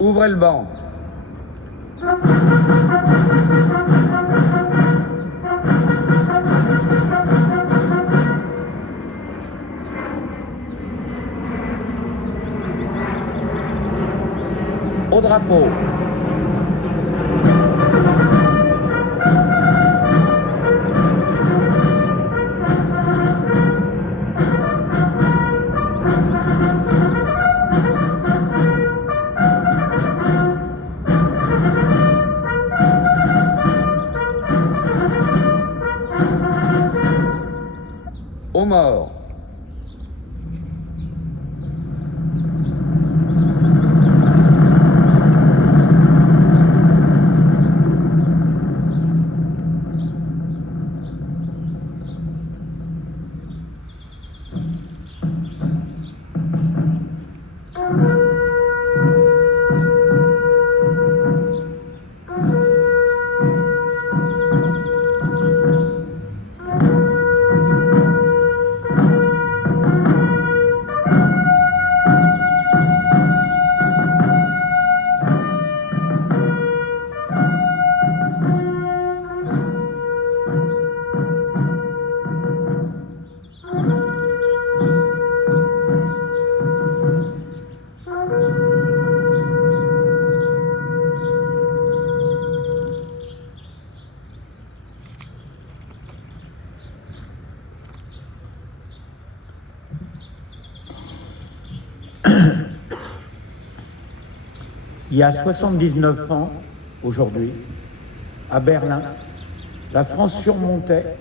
Ouvrez le banc. Au drapeau. Aux morts. Il y a 79 ans, aujourd'hui, à Berlin, la France surmontait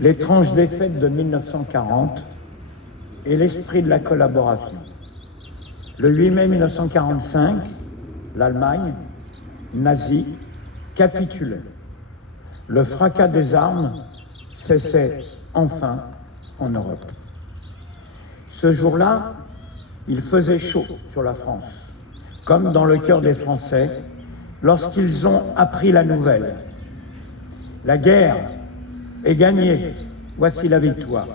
l'étrange défaite de 1940 et l'esprit de la collaboration. Le 8 mai 1945, l'Allemagne nazie capitulait. Le fracas des armes cessait enfin en Europe. Ce jour-là, il faisait chaud sur la France, comme dans le cœur des Français, lorsqu'ils ont appris la nouvelle. La guerre est gagnée, voici la victoire.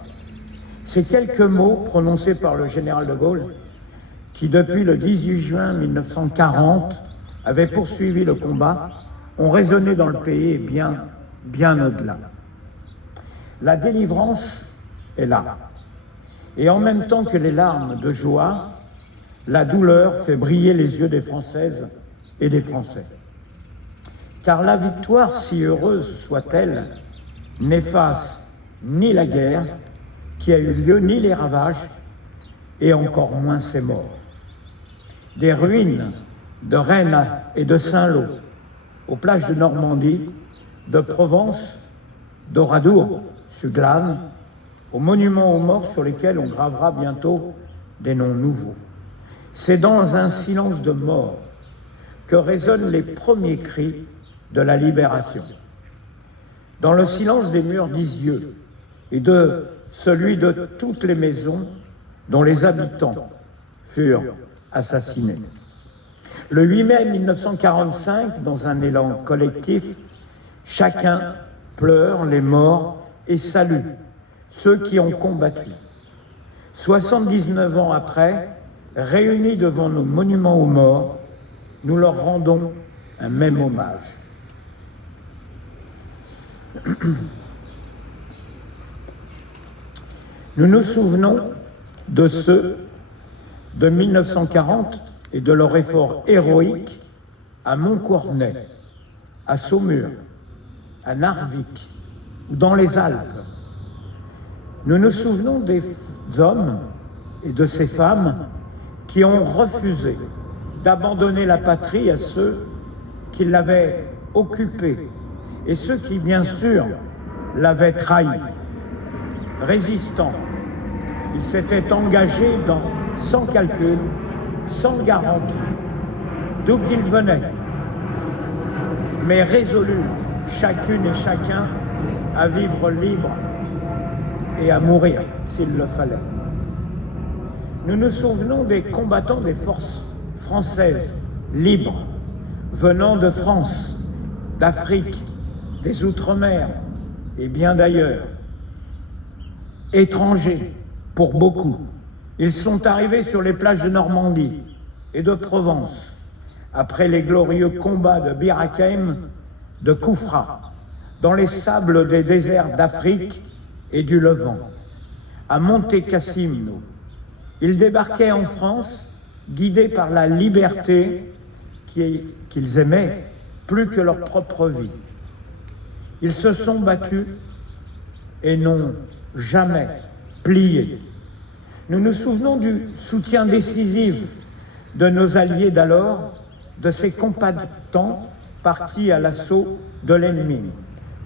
Ces quelques mots prononcés par le général de Gaulle, qui depuis le 18 juin 1940 avait poursuivi le combat, ont résonné dans le pays et bien au-delà. La délivrance est là. Et en même temps que les larmes de joie, la douleur fait briller les yeux des Françaises et des Français. Car la victoire, si heureuse soit-elle, n'efface ni la guerre qui a eu lieu, ni les ravages, et encore moins ses morts. Des ruines de Rennes et de Saint-Lô, aux plages de Normandie, de Provence, d'Oradour, sur Glane, aux monuments aux morts sur lesquels on gravera bientôt des noms nouveaux. C'est dans un silence de mort que résonnent les premiers cris de la libération. Dans le silence des murs d'Isieux et de celui de toutes les maisons dont les habitants furent assassinés. Le 8 mai 1945, dans un élan collectif, chacun pleure les morts et salue ceux qui ont combattu. 79 ans après, réunis devant nos monuments aux morts, nous leur rendons un même hommage. Nous nous souvenons de ceux de 1940 et de leur effort héroïque à Montcornet, à Saumur, à Narvik ou dans les Alpes. Nous nous souvenons des hommes et de ces femmes qui ont refusé d'abandonner la patrie à ceux qui l'avaient occupée et ceux qui, bien sûr, l'avaient trahi. Résistants, ils s'étaient engagés sans calcul, sans garantie, d'où qu'ils venaient, mais résolus, chacune et chacun, à vivre libre et à mourir s'il le fallait. Nous nous souvenons des combattants des forces françaises libres, venant de France, d'Afrique, des Outre-mer et bien d'ailleurs. Étrangers pour beaucoup, ils sont arrivés sur les plages de Normandie et de Provence, après les glorieux combats de Bir Hakeim, de Koufra, dans les sables des déserts d'Afrique et du Levant, à Monte Cassino. Ils débarquaient en France, guidés par la liberté qu'ils aimaient plus que leur propre vie. Ils se sont battus et n'ont jamais plié. Nous nous souvenons du soutien décisif de nos alliés d'alors, de ces combattants partis à l'assaut de l'ennemi,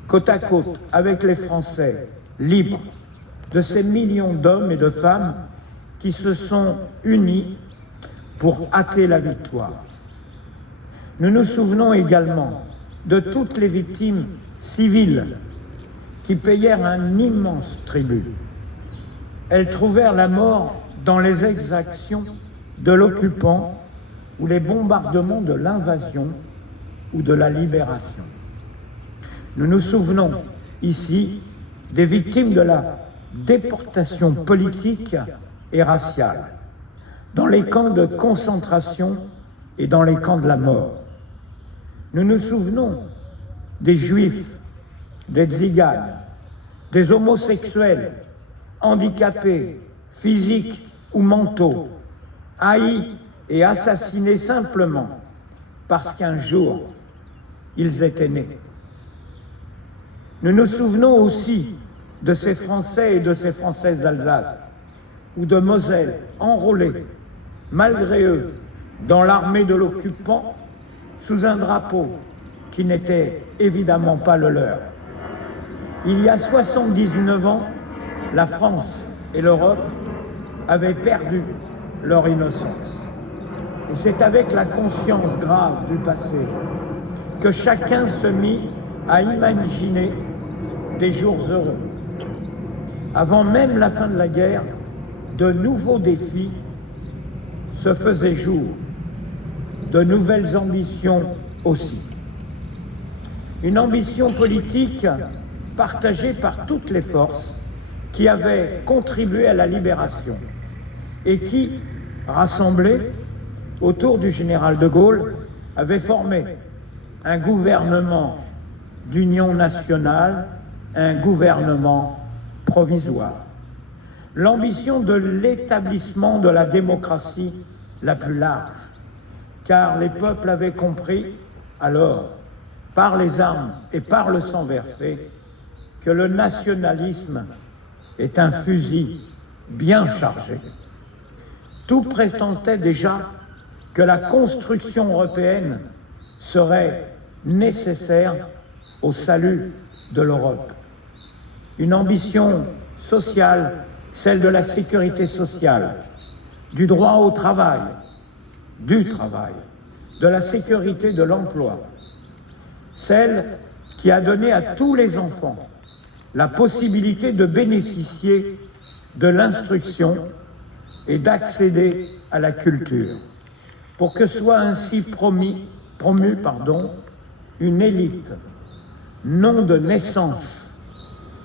côte à côte avec les Français, libres, de ces millions d'hommes et de femmes qui se sont unis pour hâter la victoire. Nous nous souvenons également de toutes les victimes civiles qui payèrent un immense tribut. Elles trouvèrent la mort dans les exactions de l'occupant ou les bombardements de l'invasion ou de la libération. Nous nous souvenons ici des victimes de la déportation politique et raciale, dans les camps de concentration et dans les camps de la mort. Nous nous souvenons des Juifs, des Tziganes, des homosexuels, handicapés, physiques ou mentaux, haïs et assassinés simplement parce qu'un jour, ils étaient nés. Nous nous souvenons aussi de ces Français et de ces Françaises d'Alsace ou de Moselle enrôlés, malgré eux, dans l'armée de l'occupant, sous un drapeau qui n'était évidemment pas le leur. Il y a 79 ans, la France et l'Europe avaient perdu leur innocence. Et c'est avec la conscience grave du passé que chacun se mit à imaginer des jours heureux. Avant même la fin de la guerre, de nouveaux défis se faisaient jour, de nouvelles ambitions aussi. Une ambition politique partagée par toutes les forces qui avaient contribué à la libération et qui, rassemblées autour du général de Gaulle, avaient formé un gouvernement d'union nationale, un gouvernement provisoire. L'ambition de l'établissement de la démocratie la plus large, car les peuples avaient compris alors, par les armes et par le sang versé, que le nationalisme est un fusil bien chargé. Tout prétendait déjà que la construction européenne serait nécessaire au salut de l'Europe. Une ambition sociale, celle de la sécurité sociale, du droit au travail, de la sécurité de l'emploi, celle qui a donné à tous les enfants la possibilité de bénéficier de l'instruction et d'accéder à la culture, pour que soit ainsi promue une élite, non de naissance,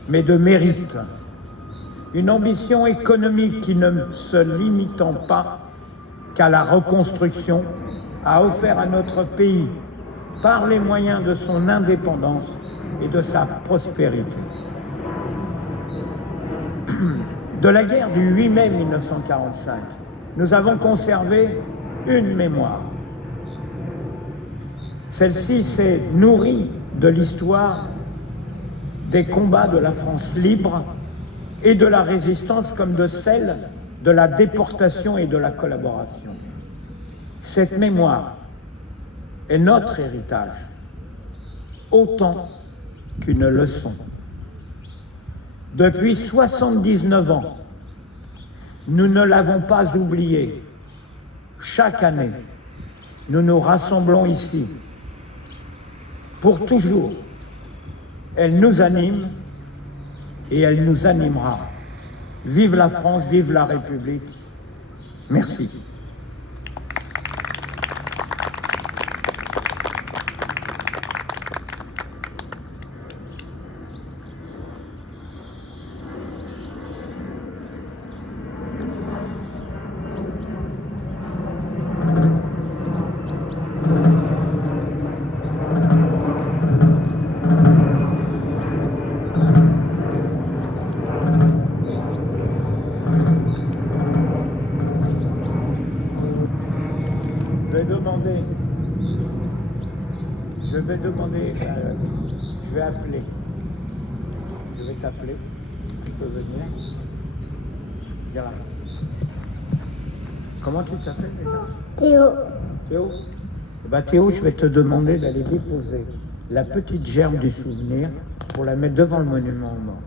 mais de mérite. Une ambition économique qui, ne se limitant pas qu'à la reconstruction, a offert à notre pays, par les moyens de son indépendance et de sa prospérité. De la guerre du 8 mai 1945, nous avons conservé une mémoire. Celle-ci s'est nourrie de l'histoire des combats de la France libre et de la résistance comme de celle de la déportation et de la collaboration. Cette mémoire est notre héritage, autant qu'une leçon. Depuis 79 ans, nous ne l'avons pas oubliée. Chaque année, nous nous rassemblons ici. Pour toujours, elle nous anime et elle nous animera. Vive la France, vive la République. Merci. Je vais demander, je vais appeler. Je vais t'appeler. Tu peux venir. Viens. Comment tu t'appelles déjà? Théo. Théo? Eh ben, Théo, je vais te demander d'aller déposer la petite gerbe du souvenir pour la mettre devant le monument aux morts.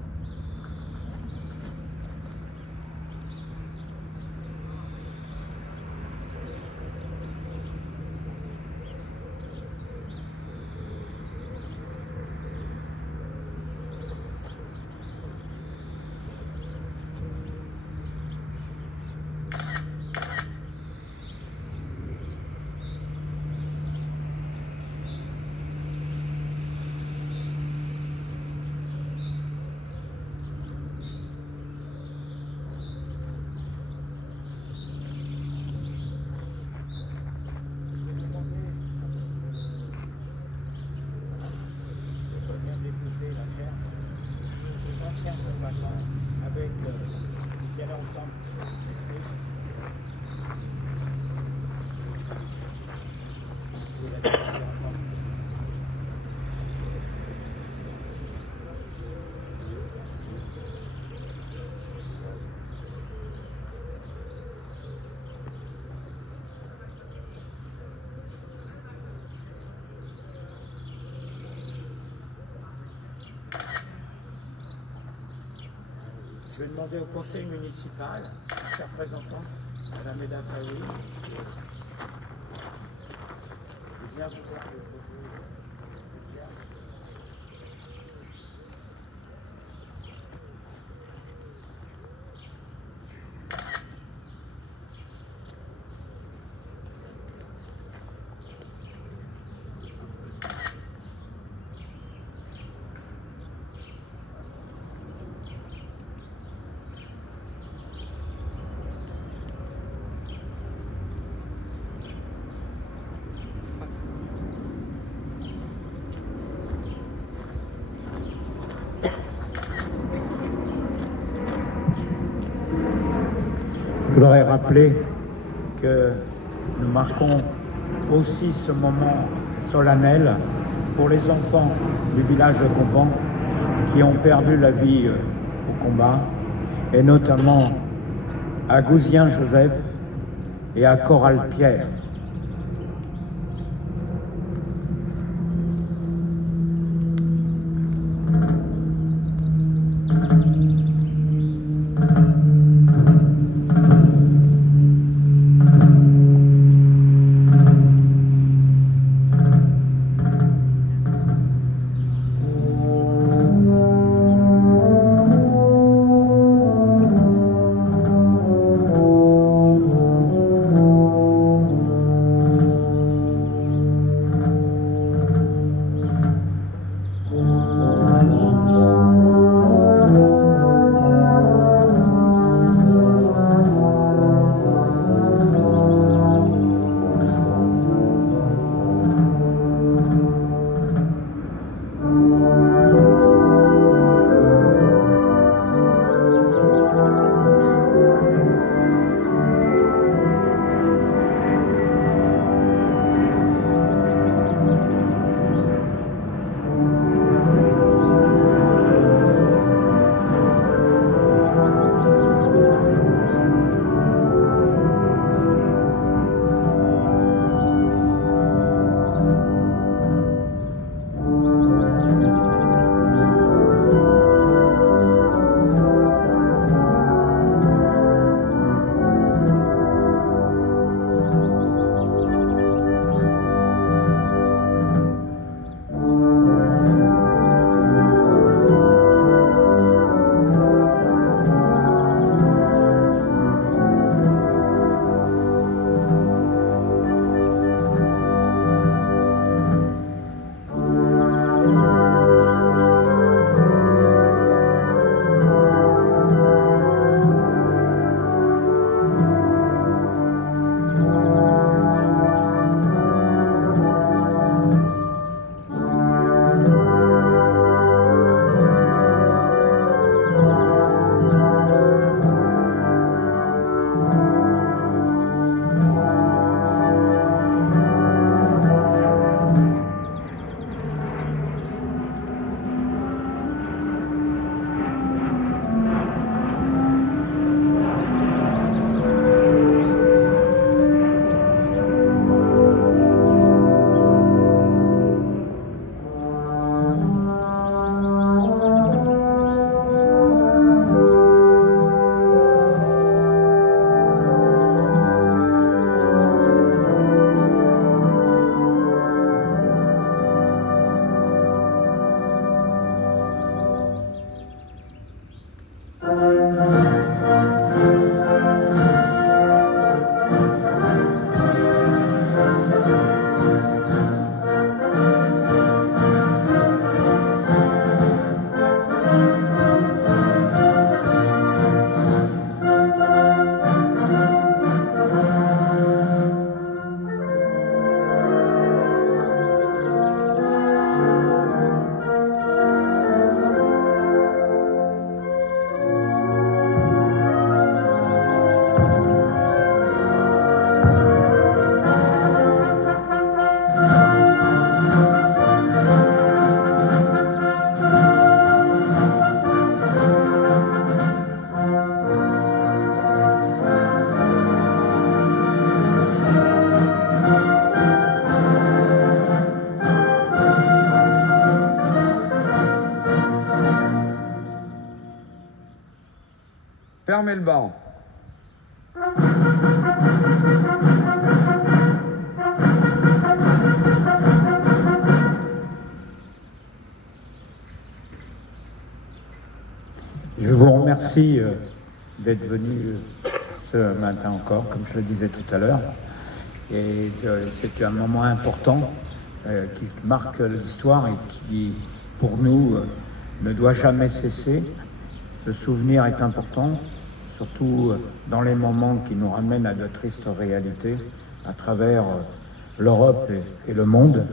Avec qui allaient ensemble. Je vais demander au conseil municipal, sa représentante, Mme Eda Faoui, de bien vouloir déposer le gerbe. Je voudrais rappeler que nous marquons aussi ce moment solennel pour les enfants du village de Compan qui ont perdu la vie au combat, et notamment à Gouzien Joseph et à Coral Pierre. Fermez le banc. Je vous remercie d'être venu ce matin encore, comme je le disais tout à l'heure. Et c'est un moment important qui marque l'histoire et qui, pour nous, ne doit jamais cesser. Ce souvenir est important, surtout dans les moments qui nous ramènent à de tristes réalités à travers l'Europe et le monde.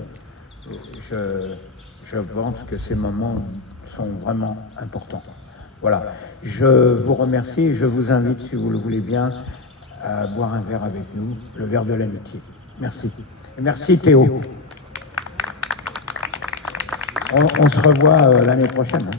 Je pense que ces moments sont vraiment importants. Voilà, je vous remercie et je vous invite, si vous le voulez bien, à boire un verre avec nous, le verre de l'amitié. Merci. Et merci Théo. On se revoit l'année prochaine.